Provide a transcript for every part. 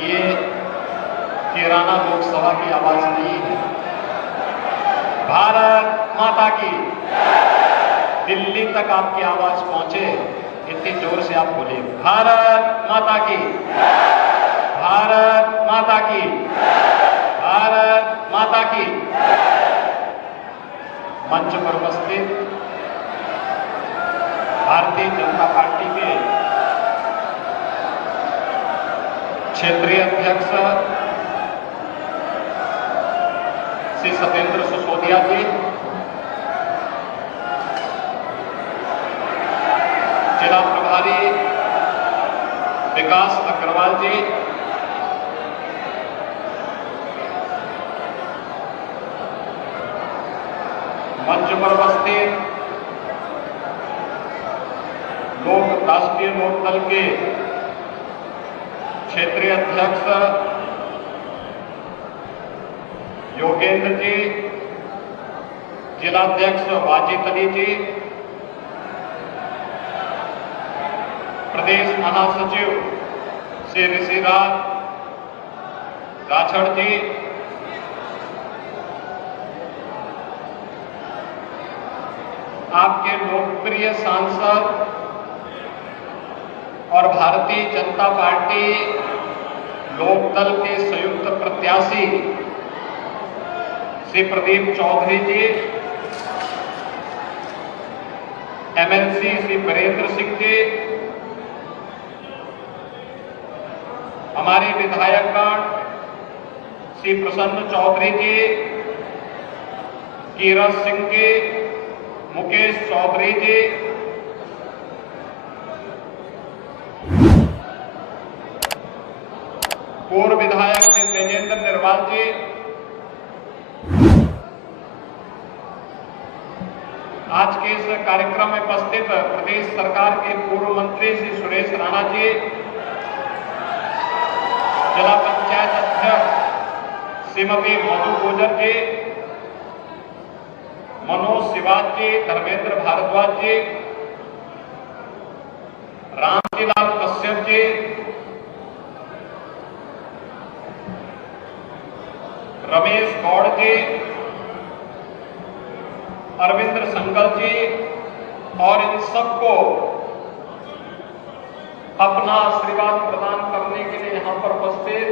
ये कैराना लोकसभा की आवाज नहीं है। भारत माता की। दिल्ली तक आपकी आवाज पहुंचे, इतनी जोर से आप बोलिए, भारत माता की, भारत माता की, भारत माता की। मंच पर उपस्थित भारतीय जनता पार्टी के क्षेत्रीय अध्यक्ष श्री सत्येंद्र सिसोदिया जी, जिला प्रभारी विकास अग्रवाल जी, मंच पर उपस्थित राष्ट्रीय लोकदल के क्षेत्रीय अध्यक्ष योगेंद्र जी, जिलाध्यक्ष वाजिद अली जी, प्रदेश महासचिव श्री ऋषिराज राठौड़ जी, आपके लोकप्रिय सांसद और भारतीय जनता पार्टी लोकदल के संयुक्त प्रत्याशी श्री प्रदीप चौधरी जी, एमएलसी श्री वीरेंद्र सिंह जी, हमारे विधायकगण श्री प्रसन्न चौधरी जी, कीरत सिंह जी, मुकेश चौधरी जी, पूर्व विधायक श्री तेजेंद्र निर्वाल जी, आज के इस कार्यक्रम में उपस्थित प्रदेश सरकार के पूर्व मंत्री श्री सुरेश राणा जी, जिला पंचायत अध्यक्ष श्रीमती मधु गुजर जी, मनोज शिवाज जी, धर्मेंद्र भारद्वाज जी, रामजीलाल कश्यप जी, रमेश गौड़ जी, अरविंद संगल जी, और इन सबको अपना आशीर्वाद प्रदान करने के लिए यहां पर उपस्थित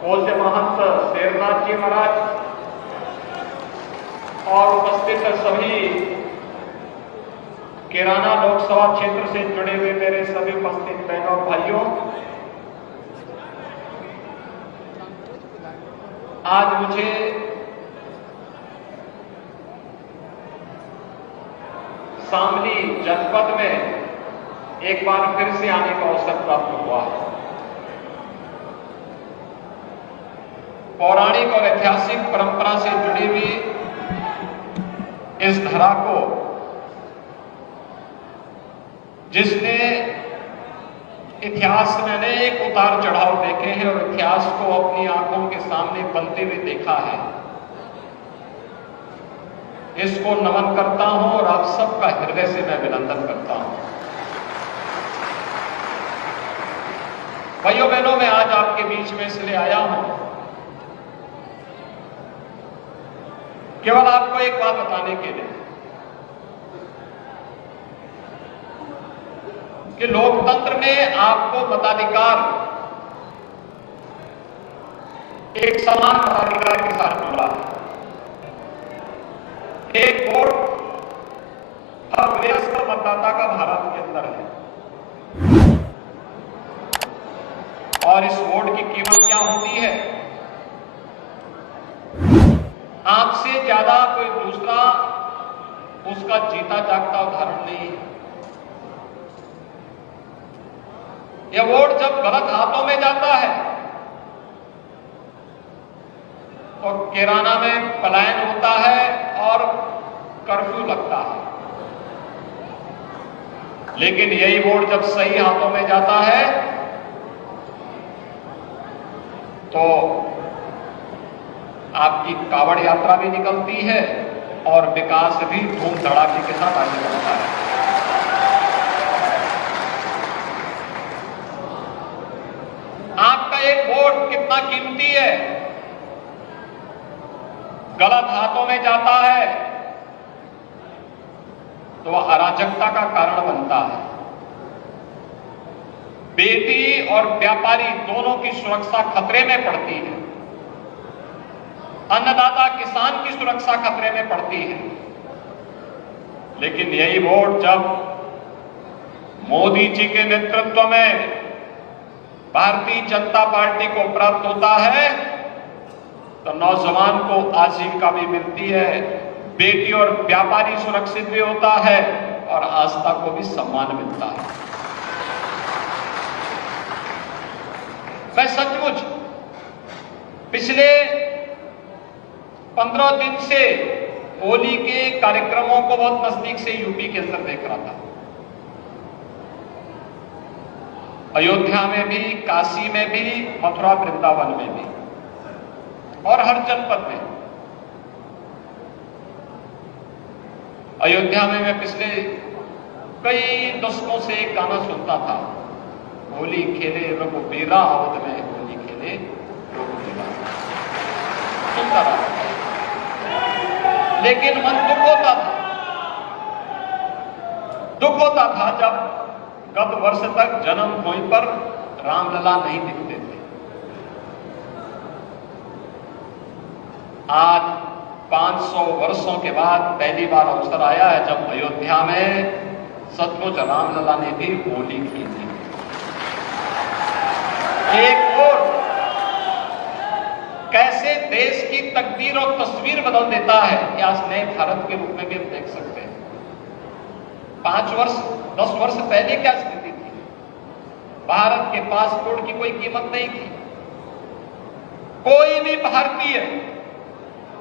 पूज्य महंत शेरनाथ जी महाराज और उपस्थित सभी कैराना लोकसभा क्षेत्र से जुड़े हुए मेरे सभी उपस्थित बहनों और भाइयों, आज मुझे शामली जनपद में एक बार फिर से आने का अवसर प्राप्त हुआ। पौराणिक और ऐतिहासिक परंपरा से जुड़ी हुई इस धरा को, जिसने इतिहास में अनेक उतार चढ़ाव देखे हैं और इतिहास को अपनी आंखों के सामने बनते हुए देखा है, इसको नमन करता हूं और आप सबका हृदय से मैं अभिनंदन करता हूं। भाइयों बहनों, मैं आज आपके बीच में इसलिए आया हूं, केवल आपको एक बात बताने के लिए कि लोकतंत्र में आपको मताधिकार एक समान मताधिकार के साथ जुड़ा है। एक वोट हर वयस्क मतदाता का भारत के अंदर है, और इस वोट की कीमत क्या होती है? आपसे ज्यादा कोई दूसरा उसका जीता जागता उदाहरण नहीं है। यह वोट जब गलत हाथों में जाता है तो कैराना में पलायन होता है और कर्फ्यू लगता है, लेकिन यही वोट जब सही हाथों में जाता है तो आपकी कावड़ यात्रा भी निकलती है और विकास भी धूम धड़ाके के साथ आगे बढ़ता है। उतना कीमती है, गलत हाथों में जाता है तो वह अराजकता का कारण बनता है। बेटी और व्यापारी दोनों की सुरक्षा खतरे में पड़ती है, अन्नदाता किसान की सुरक्षा खतरे में पड़ती है। लेकिन यही वोट जब मोदी जी के नेतृत्व में भारतीय जनता पार्टी को प्राप्त होता है तो नौजवान को आजीविका भी मिलती है, बेटी और व्यापारी सुरक्षित भी होता है और आस्था को भी सम्मान मिलता है। मैं सचमुच पिछले 15 दिन से होली के कार्यक्रमों को बहुत नजदीक से यूपी के अंदर देख रहा था। अयोध्या में भी, काशी में भी, मथुरा वृंदावन में भी और हर जनपद में। अयोध्या में मैं पिछले कई दशकों से एक गाना सुनता था, होली खेले रघुबीरा अवध में, होली खेले रघुबीरा, सुनता रहा। लेकिन मन दुख होता था जब गत वर्ष तक जन्मभूमि पर रामलला नहीं दिखते थे। आज 500 वर्षों के बाद पहली बार अवसर आया है जब अयोध्या में सचमुच रामलला ने भी होली की थी। एक और कैसे देश की तकदीर और तस्वीर बदल देता है कि आज नए भारत के रूप में भी हम देख सकते हैं। 5 वर्ष 10 वर्ष पहले क्या स्थिति थी? भारत के पासपोर्ट की कोई कीमत नहीं थी। कोई भी भारतीय,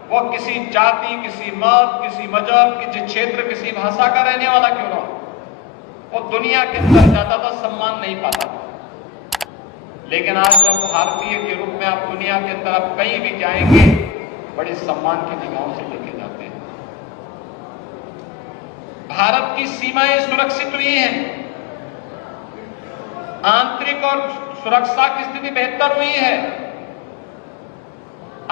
वो किसी जाति, किसी मत, किसी मजहब, किसी क्षेत्र, किसी भाषा का रहने वाला क्यों ना हो, वो दुनिया के अंदर ज्यादा सम्मान नहीं पाता था। लेकिन आज जब भारतीय के रूप में आप दुनिया के अंदर आप कहीं भी जाएंगे, बड़े सम्मान की निगाहों से लेके जाते हैं। भारत की सीमाएं सुरक्षित हुई हैं, आंतरिक और सुरक्षा की स्थिति बेहतर हुई है।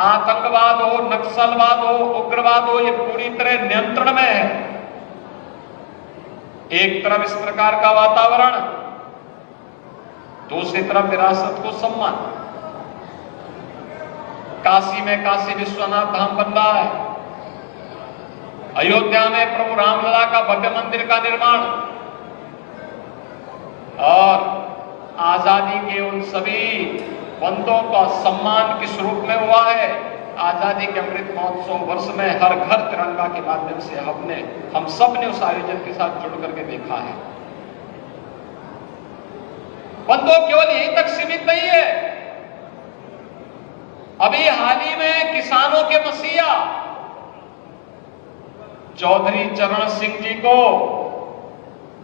आतंकवाद हो, नक्सलवाद हो, उग्रवाद हो, ये पूरी तरह नियंत्रण में है। एक तरफ इस प्रकार का वातावरण, दूसरी तरफ विरासत को सम्मान। काशी में काशी विश्वनाथ धाम बन रहा है, अयोध्या में प्रभु रामलला का भव्य मंदिर का निर्माण, और आजादी के उन सभी बंदों का सम्मान किस रूप में हुआ है। आजादी के अमृत महोत्सव वर्ष में हर घर तिरंगा के माध्यम से हम सब ने उस आयोजन के साथ जुड़ करके देखा है। बंदों केवल यहीं तक सीमित नहीं है। अभी हाल ही में किसानों के मसीहा चौधरी चरण सिंह जी को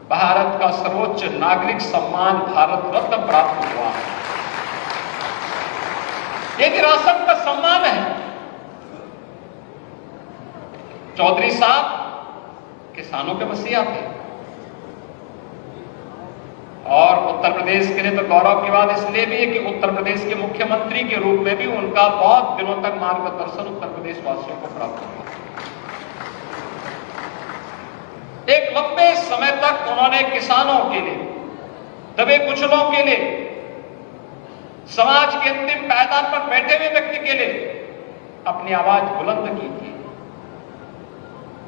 भारत का सर्वोच्च नागरिक सम्मान भारत रत्न प्राप्त हुआ है। ये विरासत का सम्मान है। चौधरी साहब किसानों के मसीहा थे और उत्तर प्रदेश के लिए तो गौरव की बात इसलिए भी है कि उत्तर प्रदेश के मुख्यमंत्री के रूप में भी उनका बहुत दिनों तक मार्गदर्शन उत्तर प्रदेश वासियों को प्राप्त हुआ। एक लंबे समय तक उन्होंने किसानों के लिए, दबे कुचलों के लिए, समाज के अंतिम पायदान पर बैठे हुए व्यक्ति के लिए अपनी आवाज बुलंद की थी।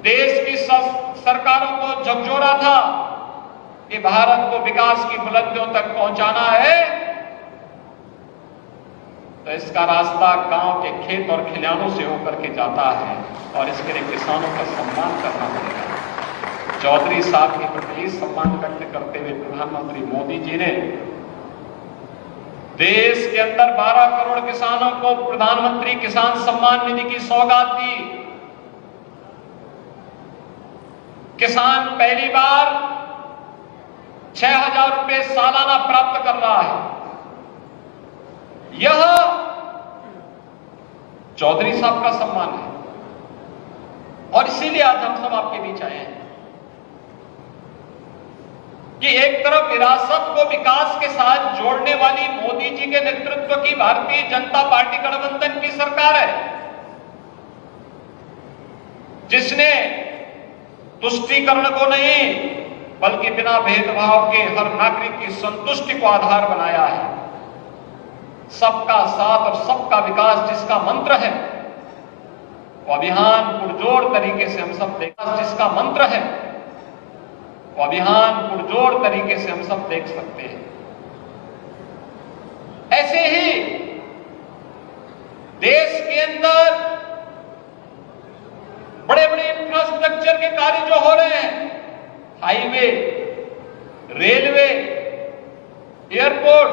देश की सरकारों को झकझोरा था कि भारत को विकास की बुलंदियों तक पहुंचाना है तो इसका रास्ता गांव के खेत और खलिहानों से होकर के जाता है और इसके लिए किसानों का सम्मान करना पड़ेगा। चौधरी साहब के प्रति सम्मान व्यक्त करते हुए प्रधानमंत्री मोदी जी ने देश के अंदर 12 करोड़ किसानों को प्रधानमंत्री किसान सम्मान निधि की सौगात दी। किसान पहली बार 6,000 रुपए सालाना प्राप्त कर रहा है। यह चौधरी साहब का सम्मान है और इसीलिए आज हम सब आपके बीच आए हैं। कि एक तरफ विरासत को विकास के साथ जोड़ने वाली मोदी जी के नेतृत्व की भारतीय जनता पार्टी गठबंधन की सरकार है, जिसने तुष्टीकरण को नहीं बल्कि बिना भेदभाव के हर नागरिक की संतुष्टि को आधार बनाया है। सबका साथ और सबका विकास जिसका मंत्र है, वो अभियान पुरजोर तरीके से हम सब जिसका मंत्र है वो अभियान पुरजोर तरीके से हम सब देख सकते हैं। ऐसे ही देश के अंदर बड़े बड़े इंफ्रास्ट्रक्चर के कार्य जो हो रहे हैं, highway, railway, airport,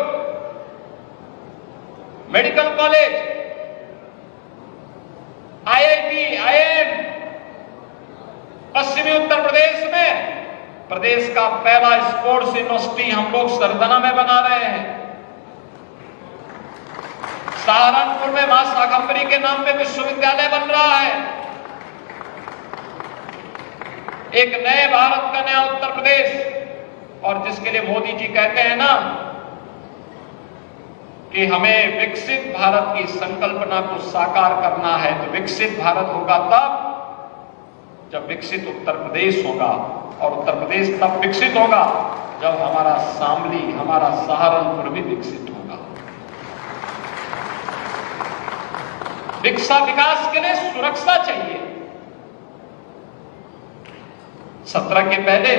medical college, IIT, IIM, पश्चिमी उत्तर प्रदेश में प्रदेश का पहला स्पोर्ट्स यूनिवर्सिटी हम लोग सरदना में बना रहे हैं। सहारनपुर में मां शाकंभरी के नाम पे विश्वविद्यालय बन रहा है। एक नए भारत का नया उत्तर प्रदेश, और जिसके लिए मोदी जी कहते हैं ना कि हमें विकसित भारत की संकल्पना को साकार करना है, तो विकसित भारत होगा तब जब विकसित उत्तर प्रदेश होगा, और उत्तर प्रदेश तब विकसित होगा जब हमारा शामली, हमारा सहारनपुर भी विकसित होगा। विकास के लिए सुरक्षा चाहिए। 17 के पहले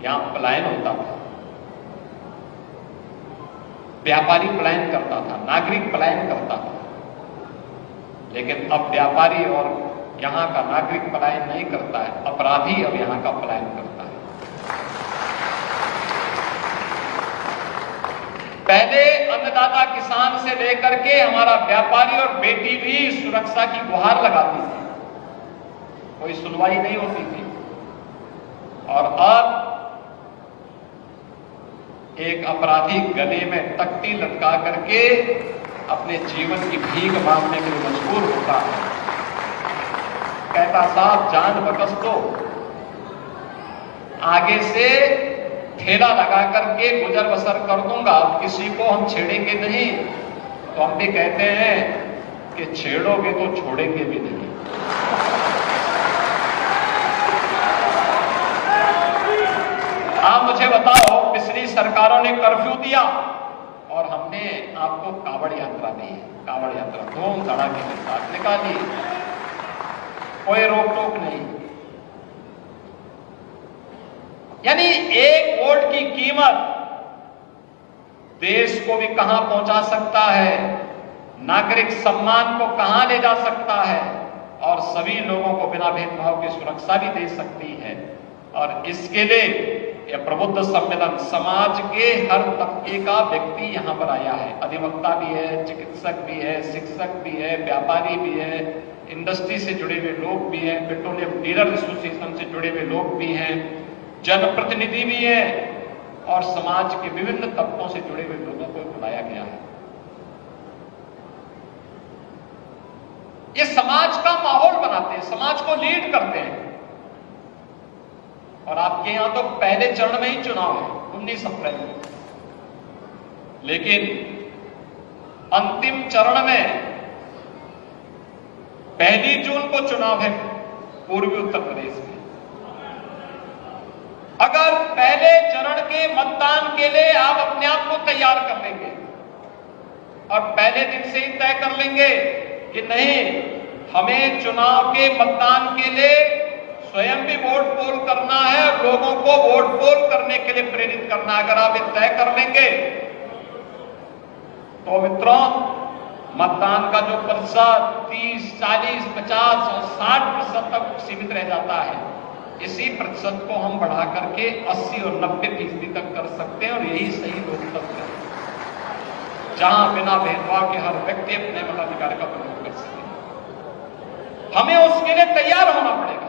यहां पलायन होता था, व्यापारी पलायन करता था, नागरिक पलायन करता था, लेकिन अब व्यापारी और यहां का नागरिक पलायन नहीं करता है, अपराधी अब यहां का पलायन करता है। पहले अन्नदाता किसान से लेकर के हमारा व्यापारी और बेटी भी सुरक्षा की गुहार लगाती थी, कोई सुनवाई नहीं होती थी, और अब एक अपराधी गले में तख्ती लटका करके अपने जीवन की भीख मांगने के लिए मजबूर होता है। कहता साहब जान बकस दो, आगे से ठेला लगा करके गुजर बसर कर दूंगा, अब किसी को हम छेड़ेंगे नहीं। तो हम भी कहते हैं कि छेड़ोगे तो छोड़ेंगे भी नहीं। आप मुझे बताओ, पिछली सरकारों ने कर्फ्यू दिया और हमने आपको कावड़ यात्रा दी, कावड़ यात्रा धूम धड़ाके के साथ निकाली, कोई रोक टोक नहीं। यानी एक वोट की कीमत देश को भी कहां पहुंचा सकता है, नागरिक सम्मान को कहां ले जा सकता है, और सभी लोगों को बिना भेदभाव की सुरक्षा भी दे सकती है। और इसके लिए यह प्रबुद्ध सम्मेलन समाज के हर तबके का व्यक्ति यहां पर आया है। अधिवक्ता भी है, चिकित्सक भी है, शिक्षक भी है, व्यापारी भी है, इंडस्ट्री से जुड़े हुए लोग भी हैं, पेट्रोलियम डीलर एसोसिएशन से जुड़े हुए लोग भी हैं, जनप्रतिनिधि भी हैं, और समाज के विभिन्न तबकों से जुड़े हुए लोगों को बुलाया गया है। ये समाज का माहौल बनाते हैं, समाज को लीड करते हैं। और आपके यहां तो पहले चरण में ही चुनाव है 19 अप्रैल को, लेकिन अंतिम चरण में 1 जून को चुनाव है पूर्वी उत्तर प्रदेश में। अगर पहले चरण के मतदान के लिए आप अपने आप को तैयार कर लेंगे और पहले दिन से ही तय कर लेंगे कि नहीं, हमें चुनाव के मतदान के लिए स्वयं भी वोट पोल करना है और लोगों को वोट पोल करने के लिए प्रेरित करना है, अगर आप ये तय कर लेंगे तो मित्रों, मतदान का जो प्रतिशत 30, 40, 50 और 60% तक सीमित रह जाता है, इसी प्रतिशत को हम बढ़ा करके 80 और 90% तक कर सकते हैं। और यही सही लोकतंत्र है, जहां बिना भेदभाव के हर व्यक्ति अपने मताधिकार का प्रयोग कर सके। हमें उसके लिए तैयार होना पड़ेगा,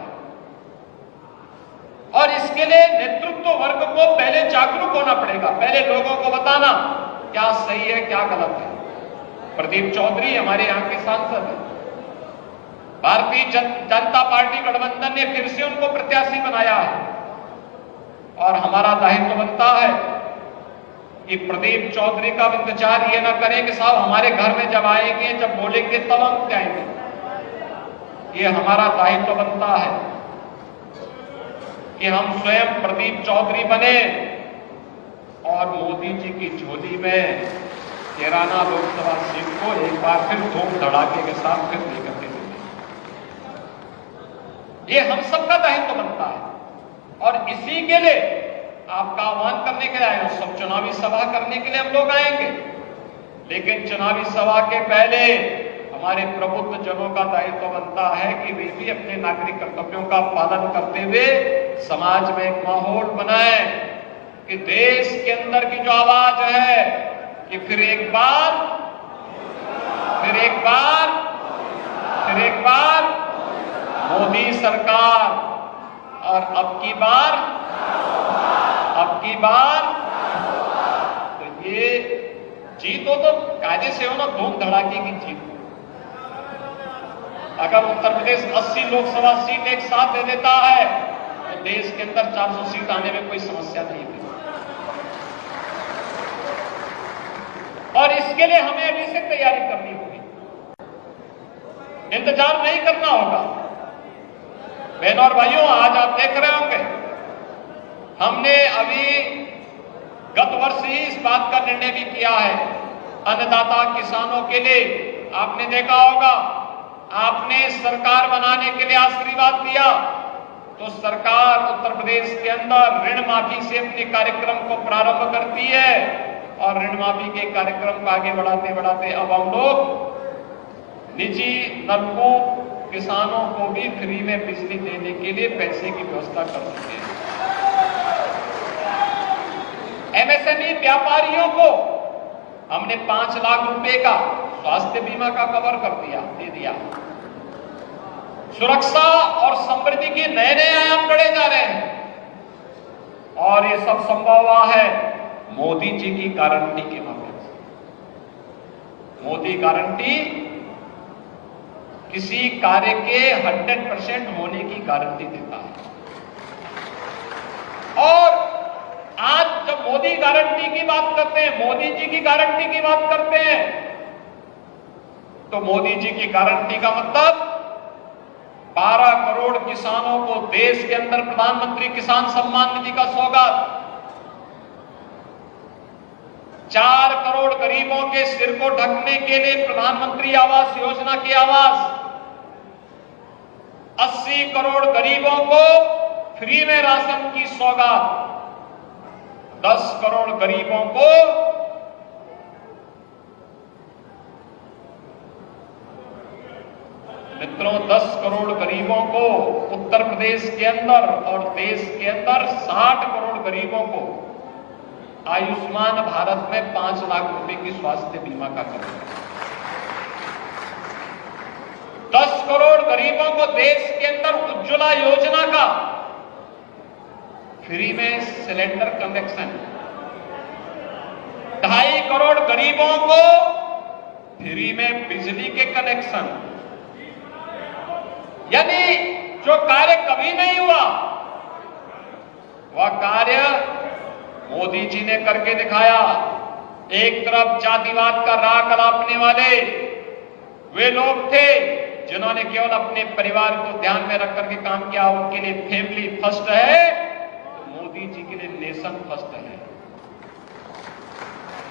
और इसके लिए नेतृत्व वर्ग को पहले जागरूक होना पड़ेगा, पहले लोगों को बताना क्या सही है क्या गलत है। प्रदीप चौधरी हमारे यहां के सांसद हैं, भारतीय जनता पार्टी गठबंधन ने फिर से उनको प्रत्याशी बनाया है, और हमारा दायित्व बनता है कि प्रदीप चौधरी का इंतजार ये ना करें कि साहब हमारे घर में जब आएंगे, जब बोलेंगे तब हम जाएंगे। ये हमारा दायित्व बनता है कि हम स्वयं प्रदीप चौधरी बने और मोदी जी की झोली में कैराना लोकसभा सीट को एक बार फिर धूम धड़ाके के साथ फिर लेकर के चले। ये हम सबका दायित्व बनता है और इसी के लिए आपका आह्वान करने के लिए आए। सब चुनावी सभा करने के लिए हम लोग आएंगे, लेकिन चुनावी सभा के पहले हमारे प्रबुद्ध जनों का दायित्व बनता है कि वे भी अपने नागरिक कर्तव्यों का पालन करते हुए समाज में एक माहौल बनाए कि देश के अंदर की जो आवाज है कि फिर एक बार मोदी सरकार, और अब की बार तो ये जीत हो तो कायदे से हो ना, धूम धड़ाके की जीत। अगर उत्तर प्रदेश 80 लोकसभा सीट एक साथ दे देता है तो देश के अंदर 400 सीट आने में कोई समस्या नहीं है। और इसके लिए हमें अभी से तैयारी करनी होगी, इंतजार नहीं करना होगा। बहनों और भाइयों, आज आप देख रहे होंगे हमने अभी गत वर्ष ही इस बात का निर्णय भी किया है अन्नदाता किसानों के लिए। आपने देखा होगा, आपने सरकार बनाने के लिए आशीर्वाद दिया तो सरकार उत्तर प्रदेश के अंदर ऋण माफी से अपने कार्यक्रम को प्रारंभ करती है और ऋण माफी के कार्यक्रम को आगे बढ़ाते बढ़ाते अब हम लोग निजी नलकूप किसानों को भी फ्री में बिजली देने के लिए पैसे की व्यवस्था कर सकते हैं। एमएसएमई व्यापारियों को हमने 5 लाख रुपए का स्वास्थ्य बीमा का कवर दे दिया। सुरक्षा और समृद्धि के नए नए आयाम गढ़े जा रहे हैं और ये सब संभव हुआ है मोदी जी की गारंटी के माध्यम से। मोदी गारंटी किसी कार्य के 100% होने की गारंटी देता है। और आज जब मोदी गारंटी की बात करते हैं, मोदी जी की गारंटी की बात करते हैं, तो मोदी जी की गारंटी का मतलब 12 करोड़ किसानों को देश के अंदर प्रधानमंत्री किसान सम्मान निधि का सौगात, 4 करोड़ गरीबों के सिर को ढकने के लिए प्रधानमंत्री आवास योजना की आवास, 80 करोड़ गरीबों को फ्री में राशन की सौगात, 10 करोड़ गरीबों को मित्रों 10 करोड़ गरीबों को उत्तर प्रदेश के अंदर और देश के अंदर 60 करोड़ गरीबों को आयुष्मान भारत में 5 लाख रुपए की स्वास्थ्य बीमा का कवर, 10 करोड़ गरीबों को देश के अंदर उज्ज्वला योजना का फ्री में सिलेंडर कनेक्शन, 2.5 करोड़ गरीबों को फ्री में बिजली के कनेक्शन। यानी जो कार्य कभी नहीं हुआ वह कार्य मोदी जी ने करके दिखाया। एक तरफ जातिवाद का राग अलापने वाले वे लोग थे जिन्होंने केवल अपने परिवार को ध्यान में रख करके काम किया, उनके लिए फैमिली फर्स्ट है, तो मोदी जी के लिए नेशन फर्स्ट है।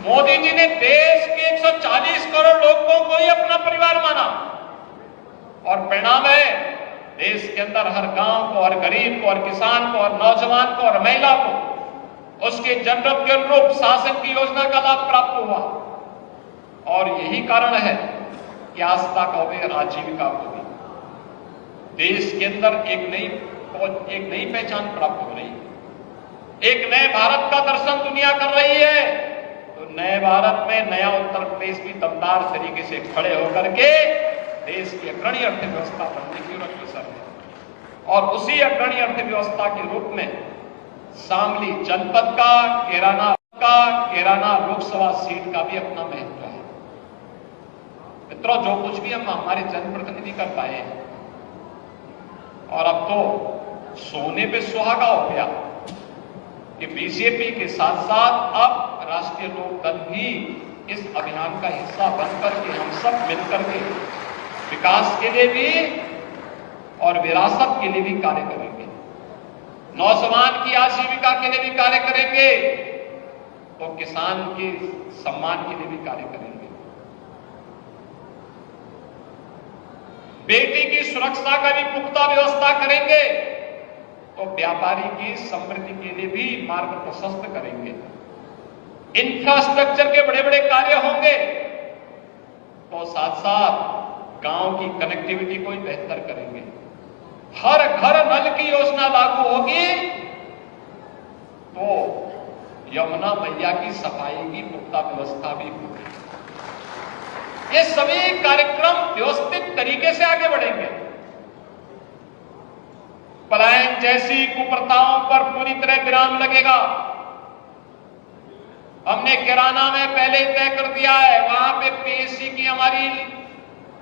मोदी जी ने देश के 140 करोड़ लोगों को ही अपना परिवार माना और परिणाम है देश के अंदर हर गांव को, हर गरीब को, हर किसान को, और नौजवान को, और महिला को उसके जरूरत के अनुरूप शासन की योजना का लाभ प्राप्त हुआ। और यही कारण है कि आस्था का उदय आजीविका को भी देश के अंदर एक नई पहचान प्राप्त हो रही है, एक नए भारत का दर्शन दुनिया कर रही है। तो नए भारत में नया उत्तर प्रदेश भी दमदार तरीके से खड़े होकर के देश की अग्रणी अर्थव्यवस्था बनने की अग्रसर है। और उसी अग्रणी अर्थव्यवस्था के रूप में शामली जनपद का कैराना लोकसभा सीट का भी अपना महत्व है। मित्रों, जो कुछ भी हम हमारे जनप्रतिनिधि कर पाए हैं, और अब तो सोने पे सुहागा हो गया, कि बीजेपी के साथ साथ अब राष्ट्रीय लोकदल भी इस अभियान का हिस्सा बनकर के हम सब मिलकर के विकास के लिए भी और विरासत के लिए भी कार्य करेंगे, नौजवान की आजीविका के लिए भी कार्य करेंगे, तो किसान के सम्मान के लिए भी कार्य करेंगे, बेटी की सुरक्षा का भी पुख्ता व्यवस्था करेंगे, तो व्यापारी की समृद्धि के लिए भी मार्ग प्रशस्त करेंगे, इंफ्रास्ट्रक्चर के बड़े बड़े कार्य होंगे, तो साथ साथ गांव की कनेक्टिविटी को भी बेहतर करेंगे, हर घर नल की योजना लागू होगी, तो यमुना मैया की सफाई की पुख्ता व्यवस्था भी होगी। ये सभी कार्यक्रम व्यवस्थित तरीके से आगे बढ़ेंगे। पलायन जैसी कुप्रथाओं पर पूरी तरह विराम लगेगा। हमने किराना में पहले ही तय कर दिया है, वहां पे पीएससी की हमारी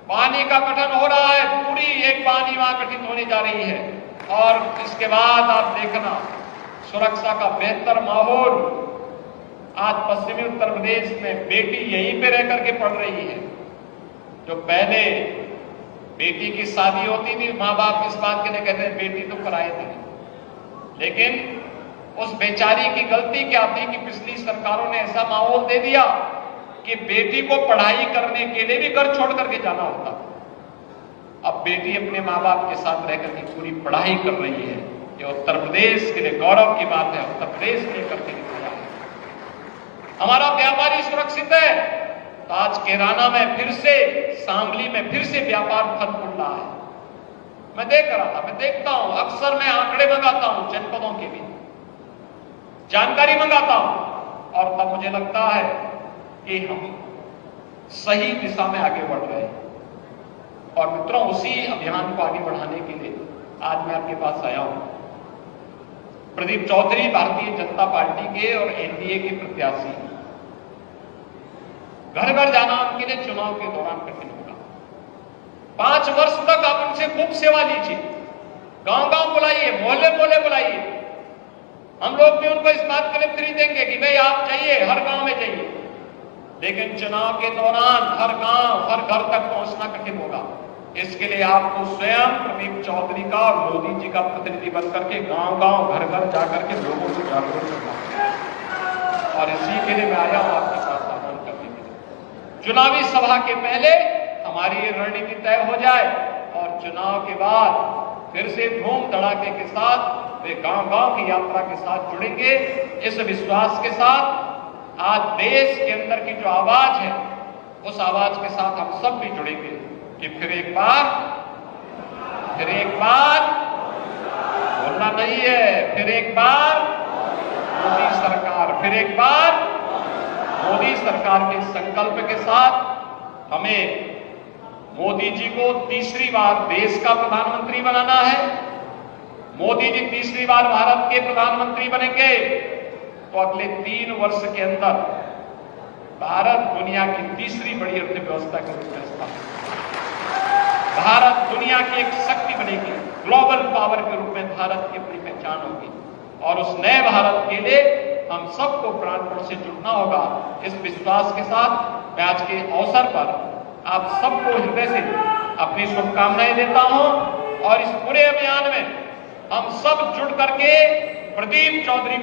पानी का गठन हो रहा है, पूरी एक पानी वहां गठित होने जा रही है, और इसके बाद आप देखना सुरक्षा का बेहतर माहौल। आज पश्चिमी उत्तर प्रदेश में बेटी यहीं पे रह करके पढ़ रही है। जो पहले बेटी की शादी होती थी, माँ बाप इस बात के लिए कहते हैं बेटी तो कराए थे, लेकिन उस बेचारी की गलती क्या थी कि पिछली सरकारों ने ऐसा माहौल दे दिया कि बेटी को पढ़ाई करने के लिए भी घर छोड़ करके जाना होता। अब बेटी अपने माँ बाप के साथ रह करके पूरी पढ़ाई कर रही है। ये उत्तर प्रदेश के लिए गौरव की बात है। उत्तर प्रदेश ने करके दिखाया है। हमारा व्यापारी सुरक्षित है, तो आज कैराना में फिर से, शामली में फिर से व्यापार फल फूल रहा है। मैं देख रहा था, मैं देखता हूं, अक्सर मैं आंकड़े मंगाता हूं, जनपदों के भी जानकारी मंगाता हूं, और तब मुझे लगता है कि हम सही दिशा में आगे बढ़ रहे हैं। और मित्रों, उसी अभियान को आगे बढ़ाने के लिए आज मैं आपके पास आया हूं। प्रदीप चौधरी भारतीय जनता पार्टी के और एनडीए के प्रत्याशी, घर घर जाना उनके लिए चुनाव के दौरान कठिन होगा। 5 वर्ष तक आप उनसे खूब सेवा लीजिए, गांव गांव बुलाइए, मोहल्ले मोहल्ले बुलाइए। हम लोग भी उनको इस बात के लिए फ्री देंगे कि भाई आप जाइए, हर गांव में जाइए, लेकिन चुनाव के दौरान हर गांव, हर घर तक पहुंचना कठिन होगा। इसके लिए आपको स्वयं प्रदीप चौधरी का और मोदी जी का प्रतिनिधि बनकर के गांव गांव, घर घर जाकर के लोगों से जागरूक करना है। और इसी के लिए मैं आया हूं आपके पास आह्वान करने के लिए। चुनावी सभा के पहले हमारी ये रणनीति तय हो जाए, और चुनाव के बाद फिर से धूम धड़ाके के साथ वे गांव गांव की यात्रा के साथ जुड़ेंगे। इस विश्वास के साथ आज देश के अंदर की जो आवाज है, उस आवाज के साथ हम सब भी जुड़ेंगे कि फिर एक बार बोलना नहीं है, फिर एक बार मोदी सरकार, फिर एक बार मोदी सरकार के संकल्प के साथ हमें मोदी जी को तीसरी बार देश का प्रधानमंत्री बनाना है। मोदी जी तीसरी बार भारत के प्रधानमंत्री बनेंगे, तो अगले 3 वर्ष के अंदर भारत दुनिया की तीसरी बड़ी अर्थव्यवस्था के रूप में स्थापित, भारत दुनिया की एक शक्ति बनेगी, ग्लोबल पावर के रूप में भारत की अपनी पहचान होगी। और उस नए भारत के लिए हम सबको प्राणपण से जुटना होगा। इस विश्वास के साथ मैं आज के अवसर पर आप सबको हृदय से अपनी शुभकामनाएं देता हूं, और इस पूरे अभियान में हम सब जुड़ करके प्रदीप चौधरी